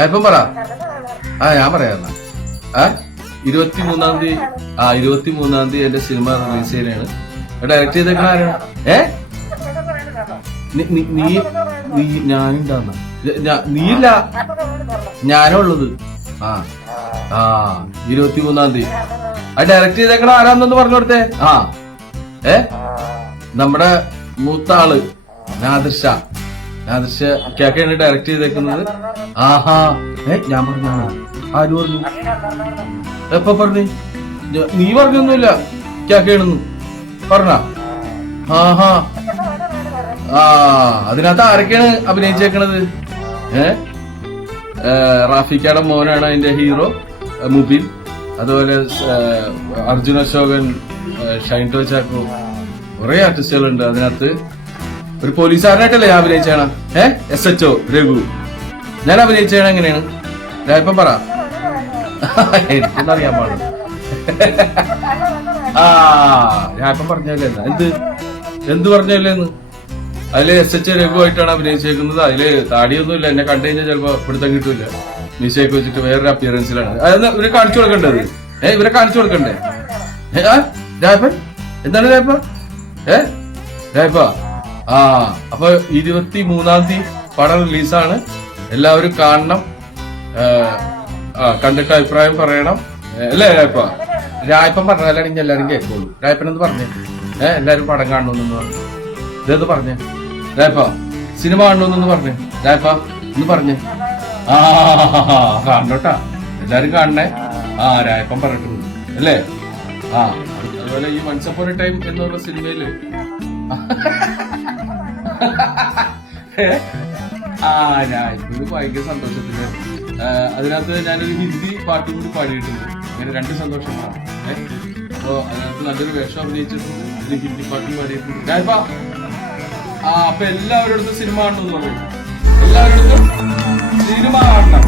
ഇപ്പം പറ. ഞാൻ പറയാം. 23-ാം തീയതി 23-ാം തീയതി എന്റെ സിനിമ റിലീസ് ചെയ്യാനാണ്. ഡയറക്ട് ചെയ്തേക്കണ ആരാണ്? നീ ഞാനുണ്ടാവുന്ന നീയില്ല, ഞാനുള്ളത്. 23-ാം തീയതി അത് ഡയറക്ട് ചെയ്തേക്കണ ആരാന്നൊന്ന് പറഞ്ഞു കൊടുത്തേ. നമ്മുടെ മൂത്ത ആള് നാദിർഷ കേക്കാണ് ഡയറക്ട് ചെയ്തേക്കുന്നത്. ഞാൻ പറഞ്ഞാണ്. ആര് പറഞ്ഞു? എപ്പ പറഞ്ഞു? നീ പറഞ്ഞൊന്നുമില്ല. കേക്കാണെന്ന് പറഞ്ഞ. അതിനകത്ത് ആരൊക്കെയാണ് അഭിനയിച്ചേക്കണത്? റാഫിക്കയുടെ മോനാണ് അതിന്റെ ഹീറോ, മുബിൻ. അതുപോലെ അർജുൻ അശോകൻ, ഷൈൻ ടോ ചാക്കോ, കുറെ ആർട്ടിസ്റ്റുകളുണ്ട് അതിനകത്ത്. ഒരു പോലീസുകാരനായിട്ടല്ലേ ഞാൻ അഭിനയിച്ചാണ്. SHO രഘു ഞാൻ അഭിനയിച്ചാണ്. എങ്ങനെയാണ്? ഇപ്പം പറ. എനിക്കൊന്നറിയാൻ പാടില്ല. ഞാൻ ഇപ്പം പറഞ്ഞല്ലേ. എന്ത് പറഞ്ഞല്ലേന്ന്? അതില് SHO രഘു ആയിട്ടാണ് അഭിനയിച്ചേക്കുന്നത്. അതില് താടിയൊന്നുമില്ല. എന്നെ കണ്ടു കഴിഞ്ഞാൽ ചിലപ്പോ പിടുത്തം കിട്ടൂല. മീശയൊക്കെ വെച്ചിട്ട് വേറൊരു അപ്പിയറൻസിലാണ്. അത് ഇവരെ കാണിച്ചു കൊടുക്കേണ്ടത്. ഇവരെ കാണിച്ചു കൊടുക്കണ്ടേ? രായപ്പൻ എന്താണ് രായപ്പ? രായപ്പ അപ്പൊ 23-ാം തീയതി പടം റിലീസാണ്. എല്ലാവരും കാണണം. കണ്ടിട്ട് അഭിപ്രായം പറയണം. അല്ലേ രായപ്പ? രായപ്പൻ പറഞ്ഞാലാണെങ്കിൽ എല്ലാരും കേൾക്കുള്ളൂ. രായപ്പനെന്ന് പറഞ്ഞേ. എല്ലാരും പടം കാണണമെന്ന് പറഞ്ഞു. ഇതെന്ന് പറഞ്ഞേ രായപ്പ. സിനിമ കാണണമെന്നൊന്ന് പറഞ്ഞേ രായപ്പ. ഒന്ന് പറഞ്ഞേ. കാണണോട്ടാ, എല്ലാരും കാണണേ. രായപ്പൻ പറഞ്ഞിട്ടുണ്ട് അല്ലേ? അതുപോലെ ഈ വൺസ് അപ്പോൺ എ ടൈം എന്നുള്ള സിനിമയില് രായപ്പന് ഭയങ്കര സന്തോഷത്തില്. അതിനകത്ത് ഞാനൊരു ഹിന്ദി പാട്ടും കൂടി പാടിയിട്ടുണ്ട്. അങ്ങനെ 2 സന്തോഷങ്ങളാണ്. അപ്പൊ അതിനകത്ത് നല്ലൊരു വേഷം അഭിനയിച്ചിട്ടുണ്ട്. ഒരു ഹിന്ദി പാട്ടും പാടിയിട്ടുണ്ട്. രായപ്പ അപ്പൊ എല്ലാവരോടത്തും സിനിമ കാണണമെന്ന് പറയും. എല്ലാവരോടത്തും സിനിമ കാണണം.